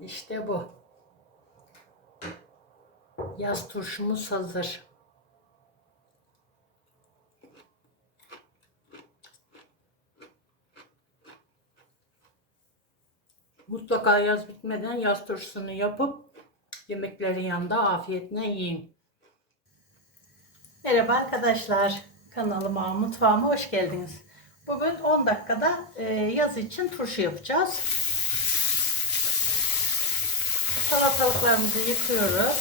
İşte bu. Yaz turşumuz hazır. Mutlaka yaz bitmeden yaz turşusunu yapıp yemeklerin yanında afiyetle yiyin. Merhaba arkadaşlar. Kanalıma, mutfağıma hoş geldiniz. Bugün 10 dakikada e, yaz için turşu yapacağız. Salatalıklarımızı yıkıyoruz.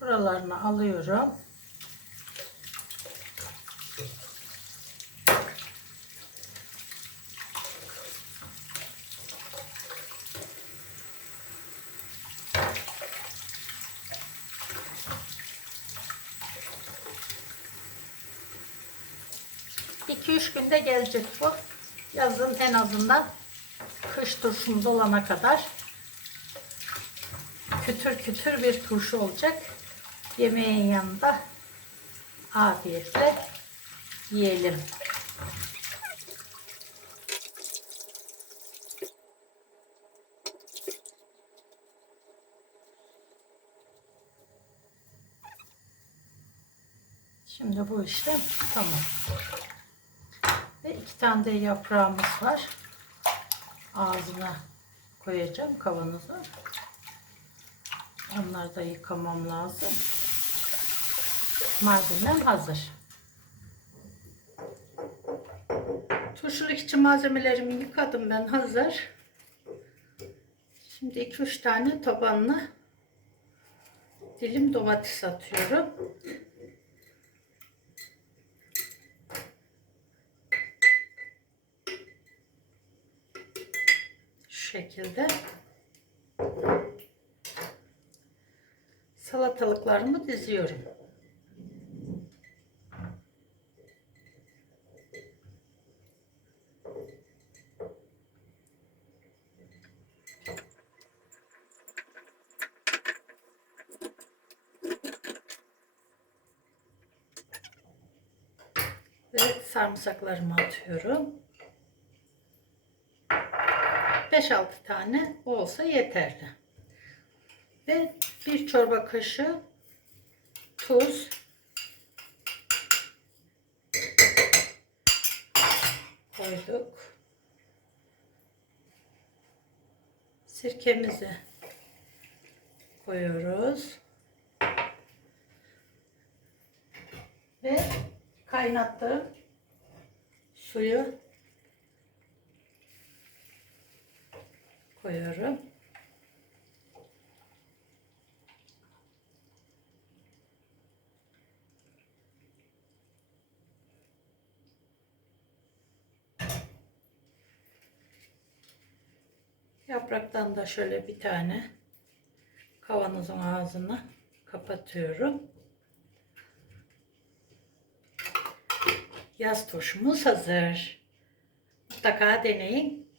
Buralarını alıyorum. İki üç günde gelecek bu. Yazın en azından kış turşumuz olana kadar kütür kütür bir turşu olacak. Yemeğin yanında afiyetle yiyelim. Şimdi bu işlem tamam. İki tane de yaprağımız var. Ağzına koyacağım kavanozu. Onları da yıkamam lazım. Malzemem hazır. Turşuluk için malzemelerimi yıkadım ben hazır. Şimdi 2-3 tane tabanlı dilim domates atıyorum. Şekilde. Salatalıklarımı diziyorum. Ve sarımsaklarımı atıyorum. 5-6 tane olsa yeterli. Ve bir çorba kaşığı tuz. Koyduk. Sirkemizi koyuyoruz. Ve kaynattığım suyu koyuyorum. Yapraktan da şöyle bir tane kavanozun ağzını kapatıyorum. Yaz turşumuz hazır. Mutlaka deneyin.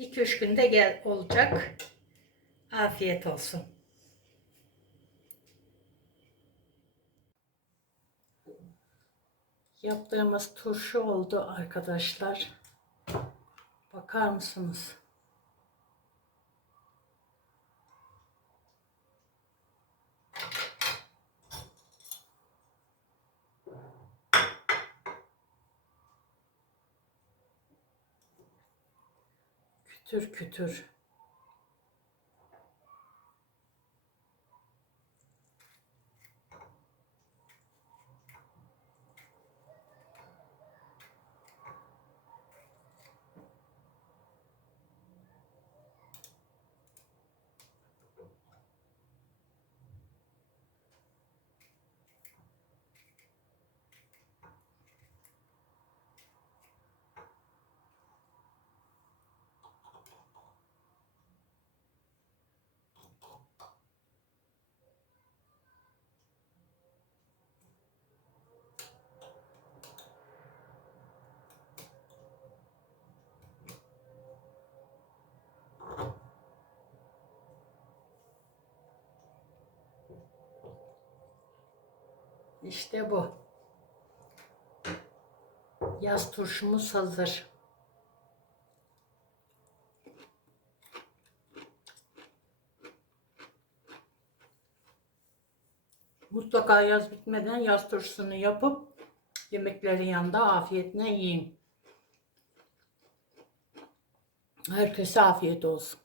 2-3 günde gel olacak. Afiyet olsun. Yaptığımız turşu oldu arkadaşlar. Bakar mısınız? Kütür kütür. İşte bu. Yaz turşumuz hazır. Mutlaka yaz bitmeden yaz turşusunu yapıp yemeklerin yanında afiyetle yiyin. Herkese afiyet olsun.